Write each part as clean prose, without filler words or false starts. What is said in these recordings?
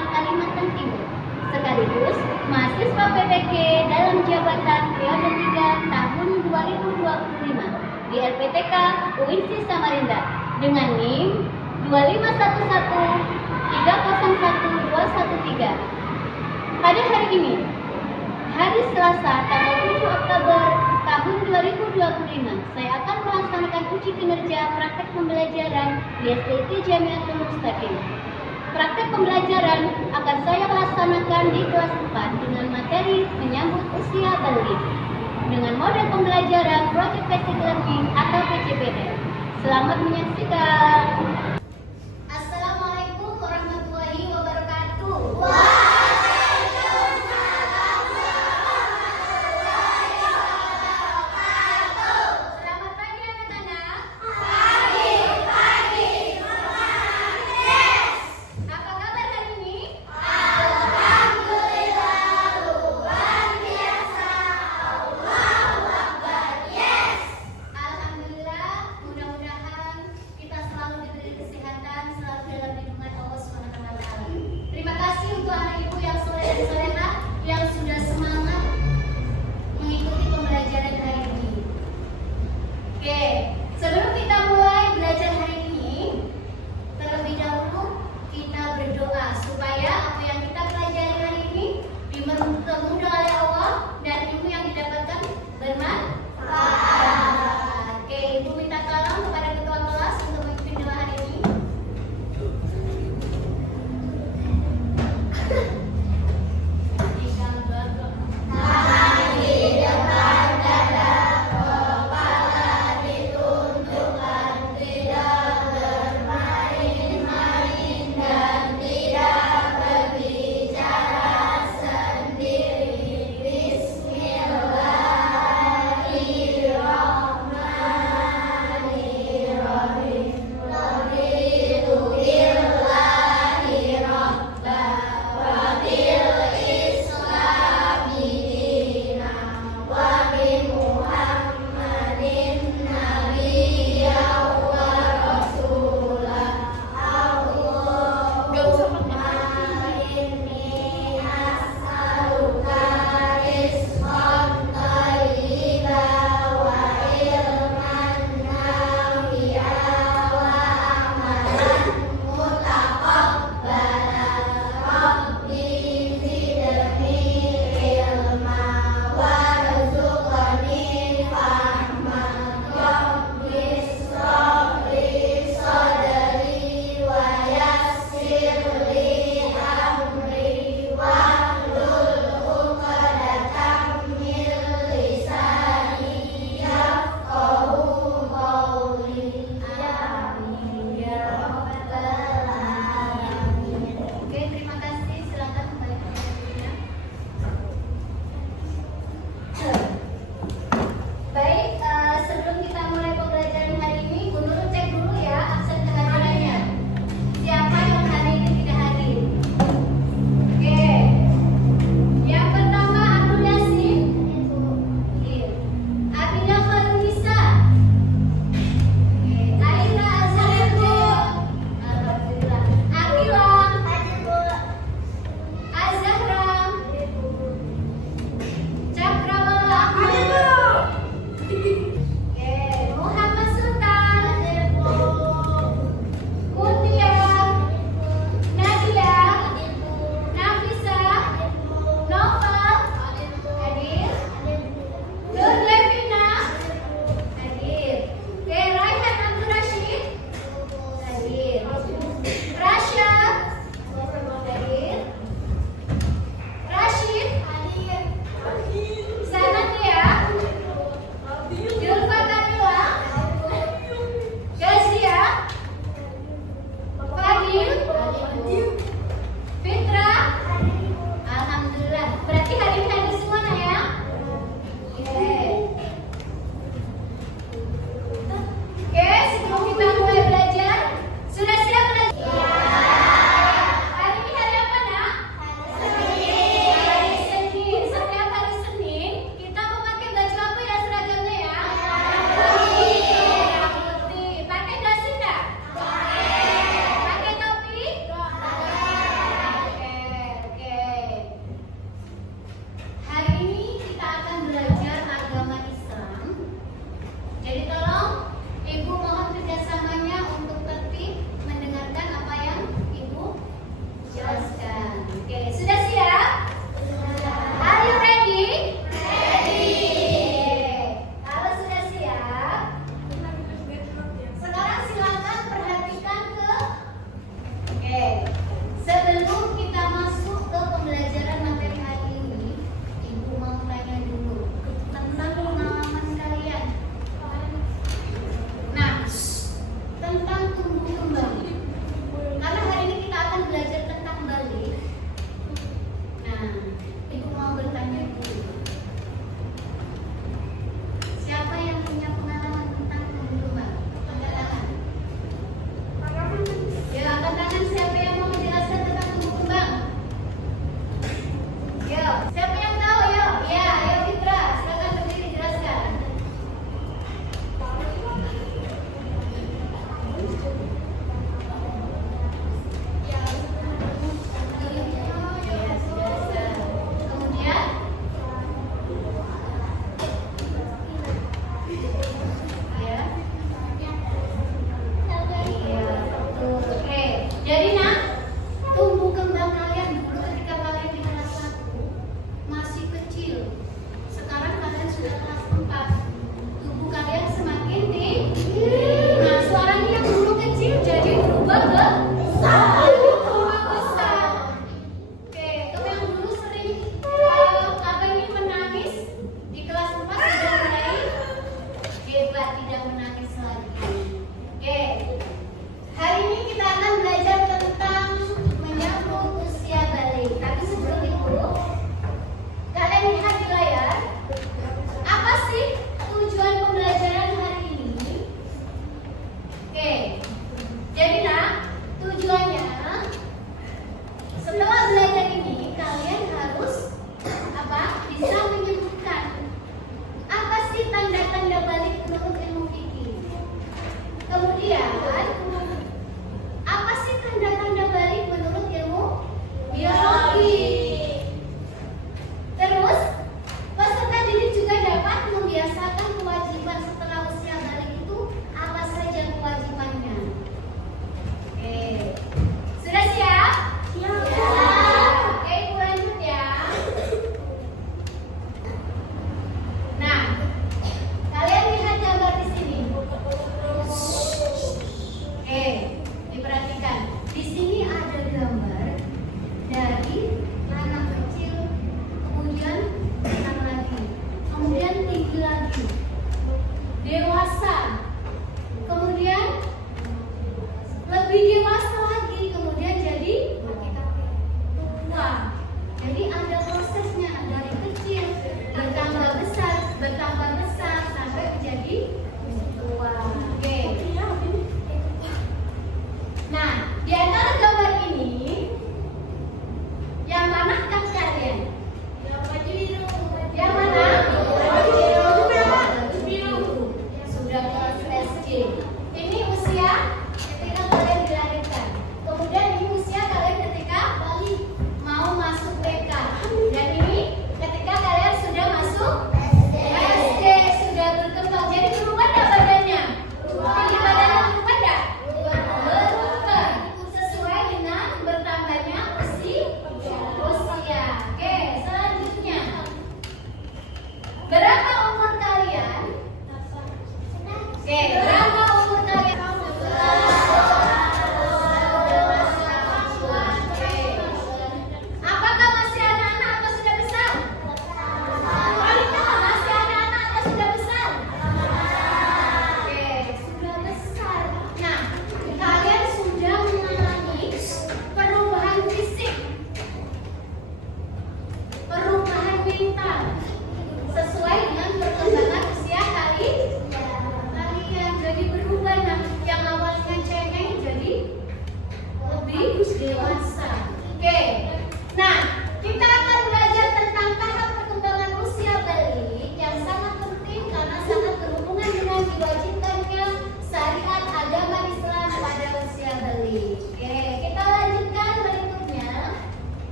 Selatan Kalimantan Timur, sekaligus mahasiswa PPG dalam jabatan periode 3 tahun 2025 di LPTK UINSI Samarinda dengan NIM 251130113. Pada hari ini, hari Selasa tanggal 7 Oktober tahun 2025, saya akan melaksanakan uji kinerja praktek pembelajaran di SDIT Jamiatul Mustaqim. Praktek pembelajaran akan saya laksanakan di kelas 4 dengan materi menyambut usia balik dengan model pembelajaran Project Based Learning atau PJBL. Selamat menyaksikan. Assalamualaikum warahmatullahi wabarakatuh. Selamat pagi anak-anak. Apa kabar hari ini? Alhamdulillah, mudah-mudahan kita selalu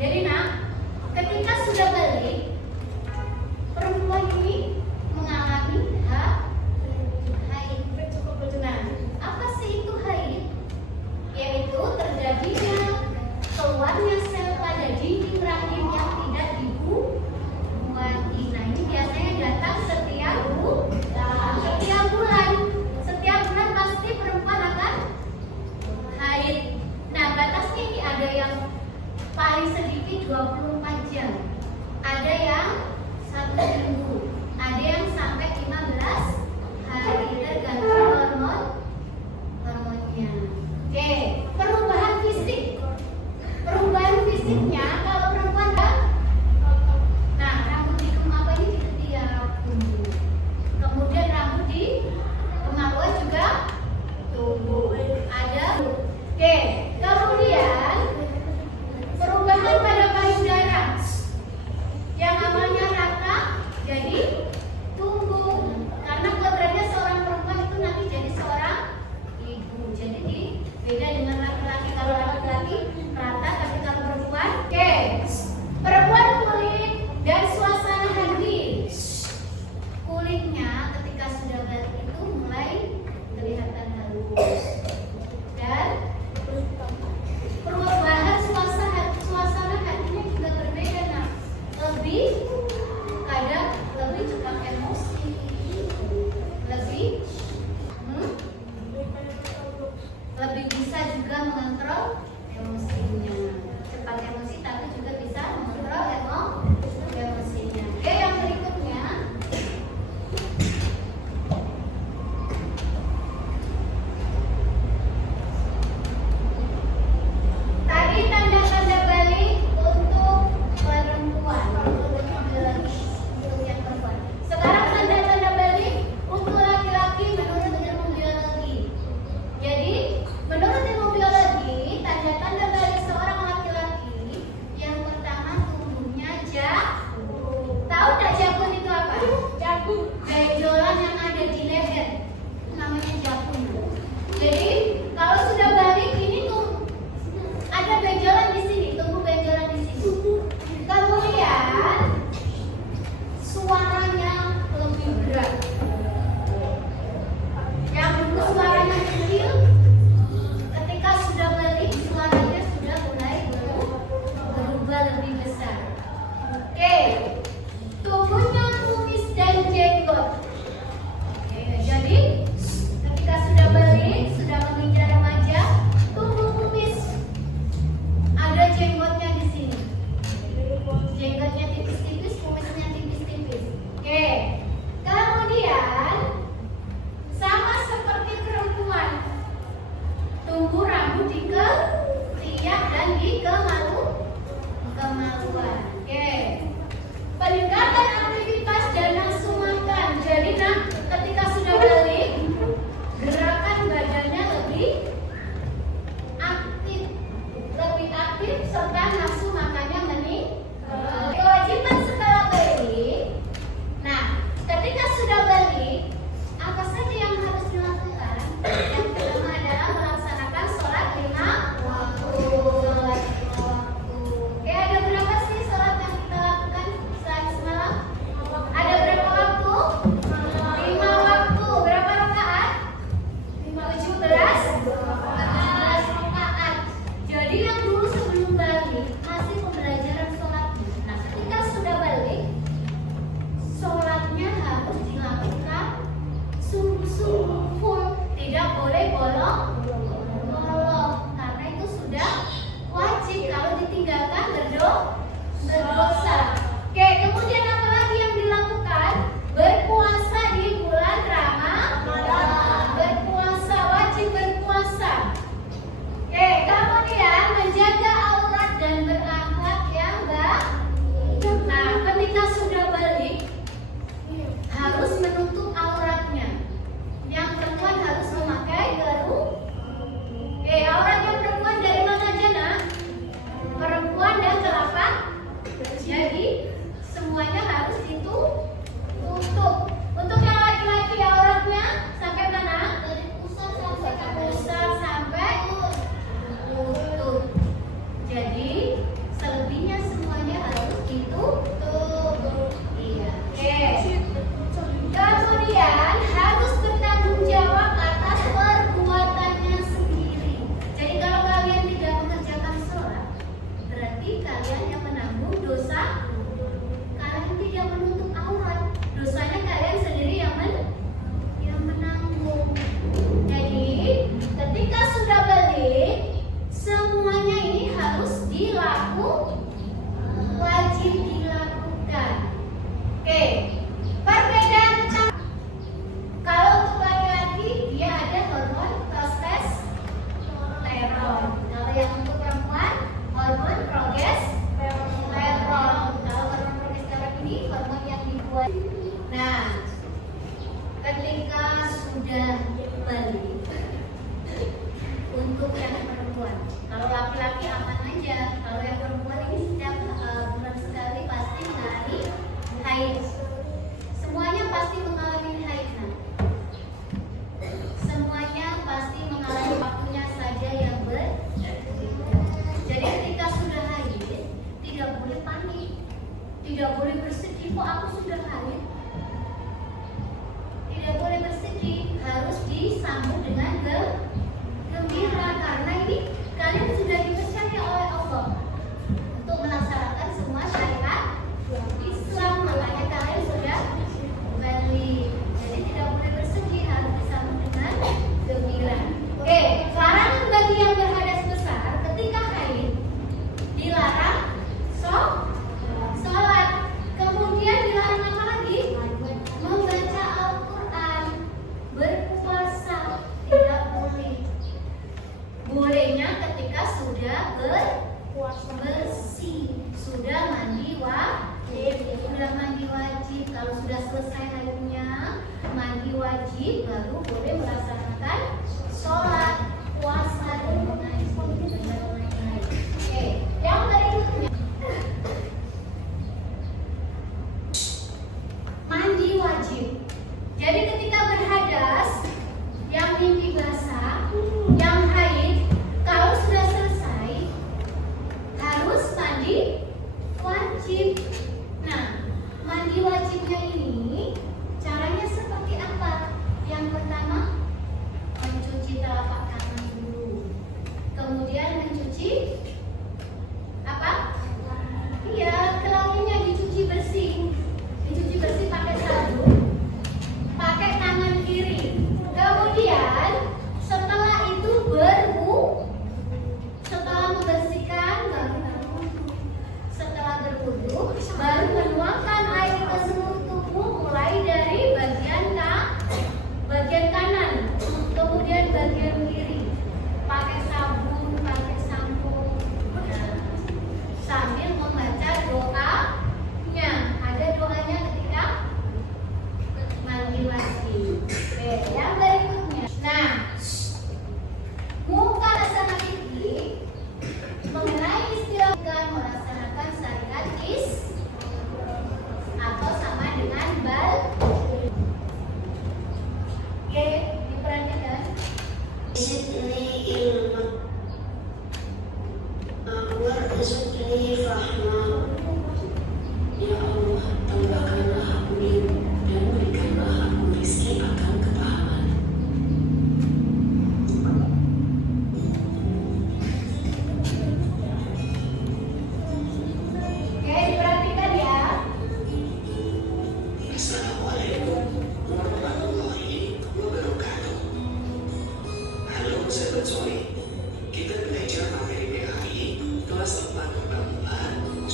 Jadi nak, ketika sudah balik, perempuan ini mengalami haid. Nah, apa sih itu haid? Yaitu terjadinya keluarnya sel pada dinding rahim yang tidak dibuat. Nah, ini biasanya datang setiap bulan. Setiap bulan pasti perempuan akan haid. Nah, batasnya ini ada yang paling sedikit 24 jam, ada yang 1 minggu, ada yang sampai 15 hari, tergantung hormonnya. Oke, perubahan fisiknya kalau perempuan nah, rambut di kemaluan ini ketiak tumbuh, kemudian rambut di kemaluan juga tumbuh, ada. Oke, kemudian perubahan pada payudara yang awalnya rata jadi tumbuh, karena kodratnya seorang perempuan itu nanti jadi seorang ibu. Jadi beda dengan laki-laki. Kalau laki-laki rata, tapi kalau perempuan perempuan kulit dan suasana hati. Kulitnya ketika sudah balik itu mulai kelihatan halus, dan perubahan suasana hatinya juga berbeda. Nah, kadang lebih cepat emosi, lebih bisa juga mengontrol emosinya. Cepat emosi tapi juga bisa mengontrol emosinya. Oke, yang berikutnya tadi tanda-tanda balik untuk perempuan, untuk yang perempuan. Sekarang tanda-tanda balik untuk laki-laki menurut ilmu biologi. Jadi, menurut ilmu biologi, tanda-tanda balik seorang laki-laki yang pertama tumbuhnya jakun. Tahu tak jakun itu apa? Jakun. Benjolan yang ada di leher, namanya jakun. Jadi, kalau sudah balik ini tuh ada benjolan di sini, tumbuh benjolan di sini. Kemudian suaranya lebih berat. Yang dulu suaranya kecil, ketika sudah balik suaranya sudah mulai berubah lebih besar. Oke, tubuhnya kumis dan jenggot. Jadi ketika sudah balik, sudah menginjak remaja, tumbuh kumis, ada jenggotnya di sini. Jenggotnya tipis-tipis, kumisnya tipis-tipis. Oke, kemudian sama seperti perempuan, tumbuh rambut di ketiak dan di kemaluan. Oke, peningkatan aktivitas dan nafsu makan. Jadi nah, ketika sudah balik, gerakan badannya lebih aktif serta nafsu makannya meningkat. Kewajiban setelah balik. Nah, ketika sudah balik, apa saja yang harus dilakukan? Yang pertama adalah melaksanakan sholat 5 waktu. Oke, ada berapa sih sholat yang kita lakukan sehari semalam? Ada berapa waktu? 5 waktu. Berapa rakaat? 17 rakaat. Jadi yang dulu sebelum balik masih pembelajaran sholatnya. Nah, ketika sudah balik, sholatnya harus dilakukan sungguh-sungguh full, tidak boleh bolong, karena itu sudah wajib. Kalau ditinggalkan berdosa. Oke, kemudian apa lagi yang dilakukan? Berpuasa di bulan Ramadan. Berpuasa, wajib berpuasa. Oke, kemudian menjaga aurat dan berakhlak yang baik. Nah, ketika sudah balik, harus menutup auratnya. Yang perempuan harus memakai garu. Oke, auratnya perempuan dari mana aja, nak? Perempuan dan telapak Tidak boleh bersedih, kok aku sudah haid. Tidak boleh bersedih, harus disambut dengan gembira, karena ini kalian sudah dipercaya oleh Allah untuk melaksanakan semua syariat Islam, makanya kalian sudah balik. Jadi tidak boleh bersedih, harus disambut dengan gembira. Oke, larangan bagi yang berhadas besar ketika haid, dilarang sholat. Kemudian dilarang apa lagi? Membaca Al-Quran, berpuasa, tidak boleh. Bolehnya ketika sudah bersih, sudah mandi wajib. Kalau sudah selesai haidnya, mandi wajib, baru boleh melaksanakan sholat, puasa, dan lain-lain. Oke, yang berikutnya mandi wajib. Jadi ketika berhadas, yang mimpi basah, yang haid, kalau sudah selesai harus mandi wajib. Nah, mandi wajibnya ini caranya seperti apa? Yang pertama, mencuci telapak tangan dulu. Kemudian mencuci apa? Iya, kelaminnya dicuci bersih. Dicuci bersih pakai sabun, pakai tangan kiri. Kemudian setelah itu setelah membersihkan, setelah berwudu, baru menuangkan air ke seluruh tubuh, mulai dari bagian kanan, kemudian bagian kiri, pakai sabun, pakai sampo, sambil membaca doanya. Ada doanya ketika mandi wajib. Oke, yang berikutnya. Nah, muka asana fikih mengenai istilah melaksanakan syariat atau sama dengan bal. Oke, diperhatikan. زدني علما وارزقني فهما. Ya Allah, tambahkanlah aku ilmu dan berikanlah aku rezeki akan kepahaman. Oke, diperhatikan ya. Assalamualaikum warahmatullahi wabarakatuh. Halo sahabat Soli, kita belajar materi PHI kelas 4 bab 4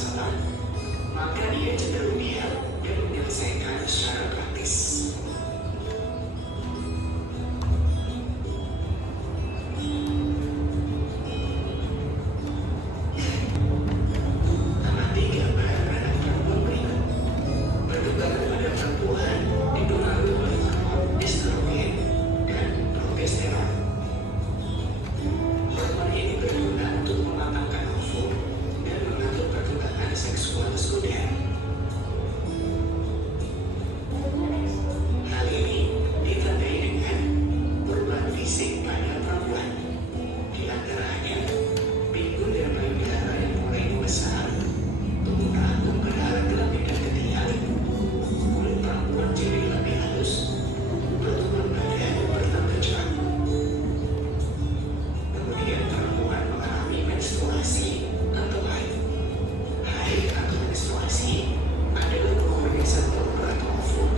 masalah, maka dia cenderung diam dan menyelesaikan secara praktis. Amati gambar anak perempuan berikut. Perkembangan pada perempuan dipengaruhi oleh hormon estrogen dan progesteron. Hormon ini berguna untuk mematangkan ovum dan mengatur perkembangan seksual sekunder. Hal ini ditandai dengan perubahan fisik pada perempuan. Di antaranya, pinggul dan payudara yang mulai membesar, penggunaan pompa darah dalam bidang ketiak, kulit perempuan jadi lebih halus, pertumbuhan badan bertambah cepat. Kemudian perempuan mengalami menstruasi atau haid. Haid atau menstruasi adalah pengorganisan telur atau ovum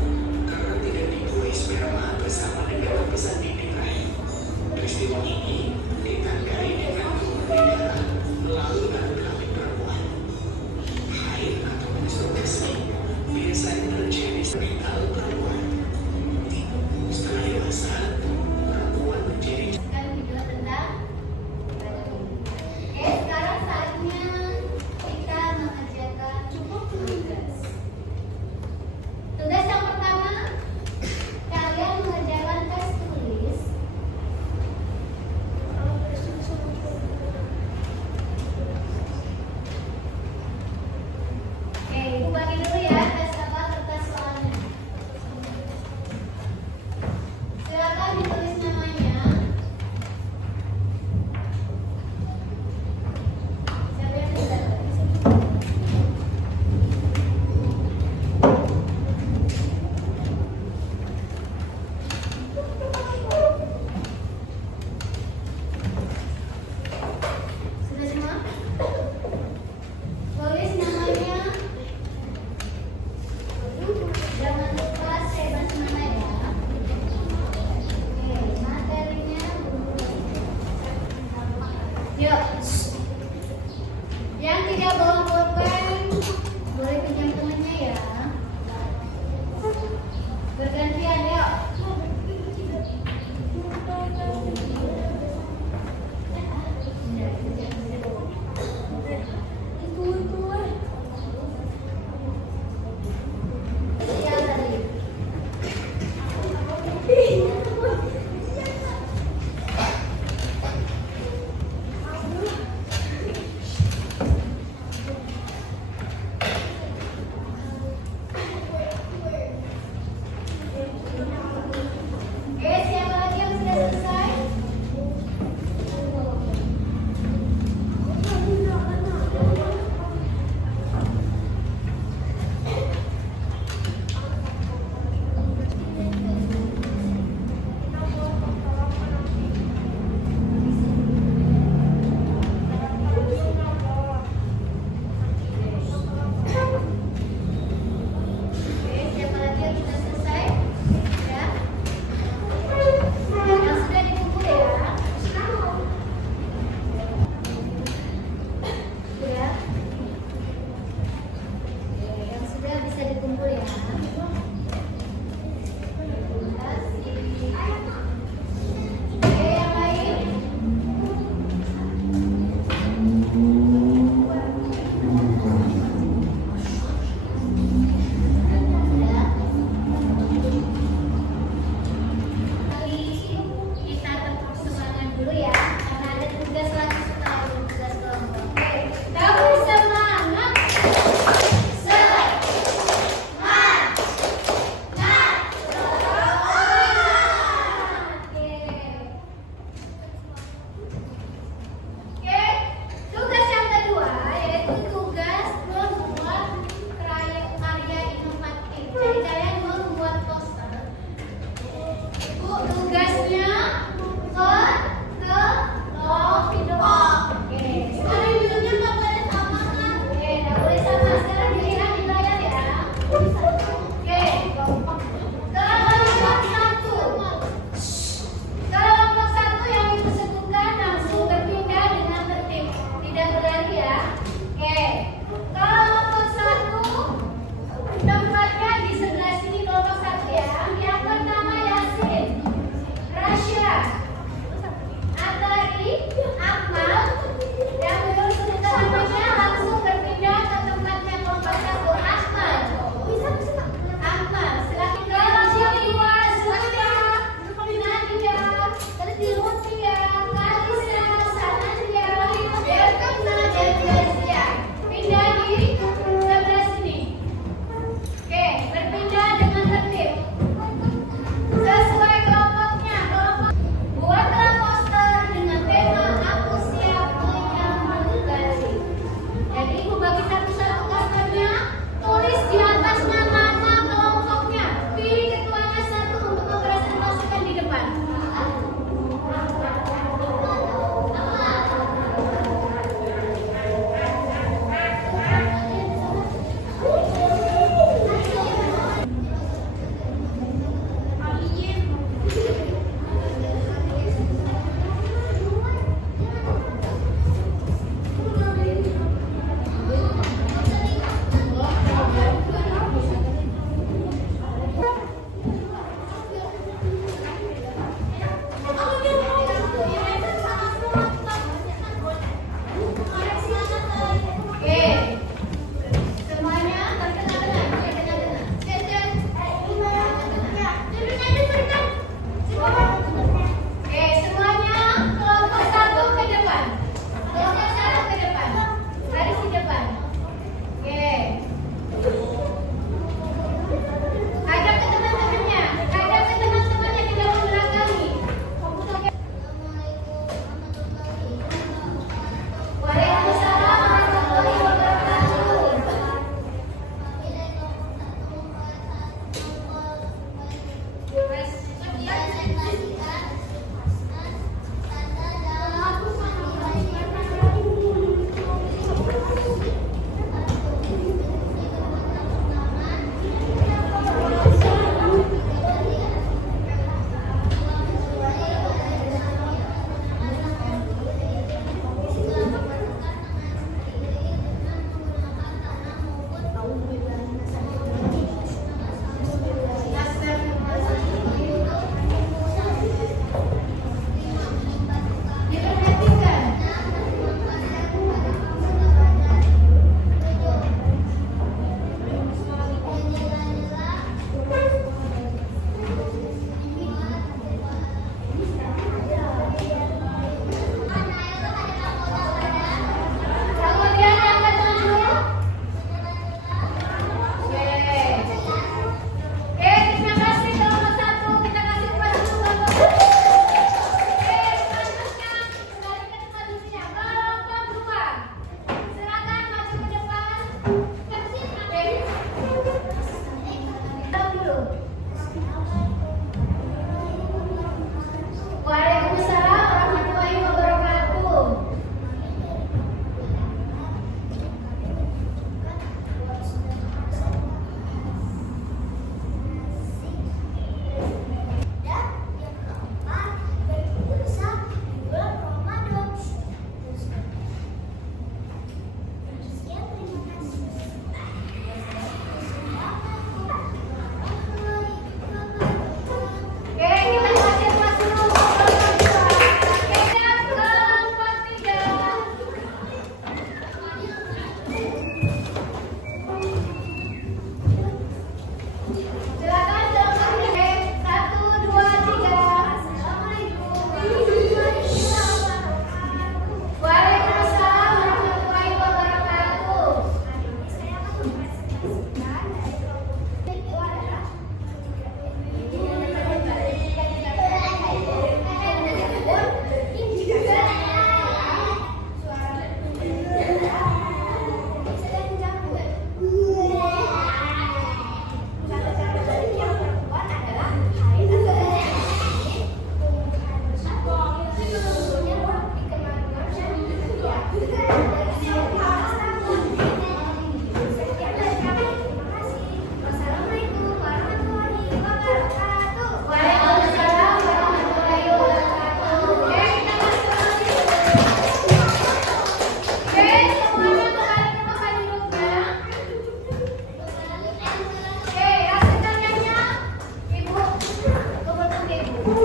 karena tidak dibuai sperma bersama dengan lapisan bibit rahim. Peristiwa ini ditandai dengan turunnya darah melalui lalu kelamin perempuan. Haid atau menstruasi biasanya terjadi sekitar perempuan. Setelah dewasa, perempuan menjadi Kan video tentang Oke, sekarang saatnya kita mengerjakan tugas. Tugas yang pertama, kalian mengerjakan tes tulis. Oke, ibu bagi dulu ya tes kertas soalnya. Silakan ditulis namanya. Siapa yang sudah? Sudah semua? Tulis namanya. Jangan lupa saya bantu nama ya. Oke, materinya. Yuk. Yang tidak bawa pulpen boleh pinjam temannya ya. Bergantian yuk. Iya tadi. Wassalamualaikum warahmatullahi wabarakatuh. Waalaikumsalam warahmatullahi wabarakatuh. Oke, kita masuk. Oke, semuanya kembali ke tempat duduknya. Oke, kasih tangannya, Ibu. Kebetulan ke Ibu.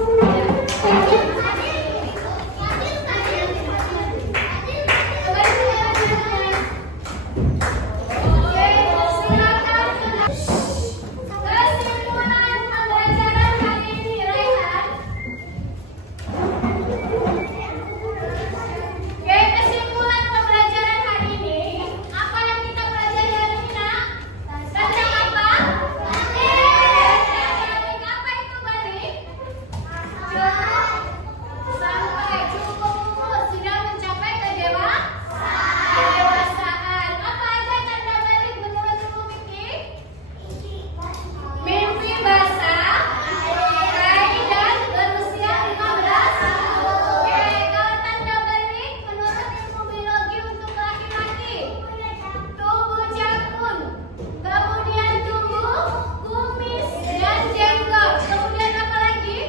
Sampai cukup umur sudah mencapai kedewasaan. Apa aja tanda balik menurut Ibu Vicky? Mimpi basah, haid dan berusia 15 tahun. Oke, kalau tanda balik menurut ilmu biologi untuk laki-laki, tumbuh jangkung, kemudian tumbuh kumis dan jenggot. Kemudian apa lagi?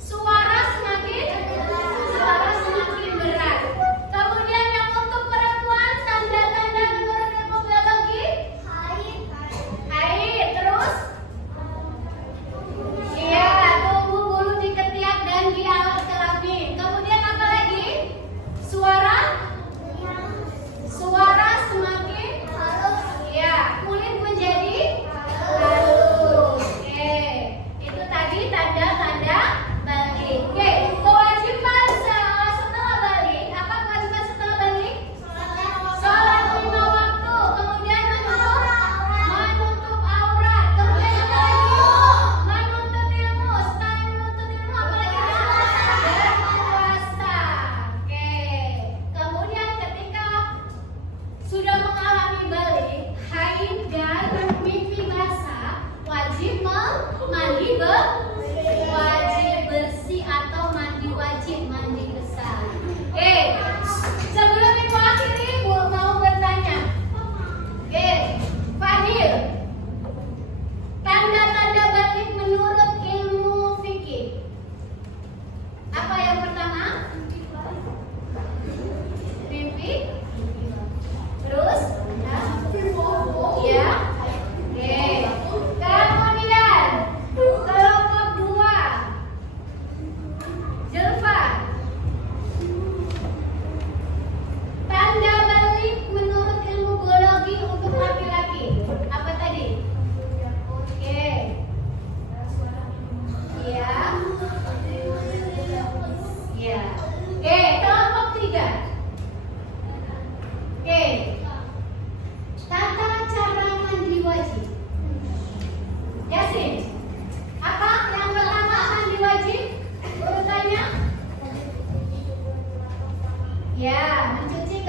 Suara semakin berat. Kemudian yang untuk perempuan tanda-tanda menurut ilmu biologi haid, terus iya tumbuh bulu di ketiak dan di alat kelamin. Kemudian apa lagi? Suara semakin iya, kulit menjadi halus. Oke, itu tadi tanda-tanda balik. Oke, kewajiban setelah balik. Apa kewajiban setelah balik? Sholat 5 waktu. Kemudian menutup aurat. Kemudian apa lagi? Menuntut ilmu. Setelah menuntut ilmu apa lagi? Berpuasa. Oke. Kemudian ketika sudah mengalami balik, haid dan mimpi basah, wajib mandi wajib bersih atau mandi wajib mandi besar. Oke, sebelum Ibu akhiri, Ibu mau bertanya. Oke, Fadil, tanda-tanda balik menurut ilmu fikih. Apa yang pertama? Mimpi. Terus? Ya. Oke. Kemudian kelompok 2. Jelfa. Tanda balik menurut ilmu biologi untuk laki-laki. Apa tadi? Oke. Ya. Ya. Oke, kelompok 3. Oke. Tata cara mandi wajib. Yasin, apa yang pertama mandi wajib? Urutannya? Ya, mencuci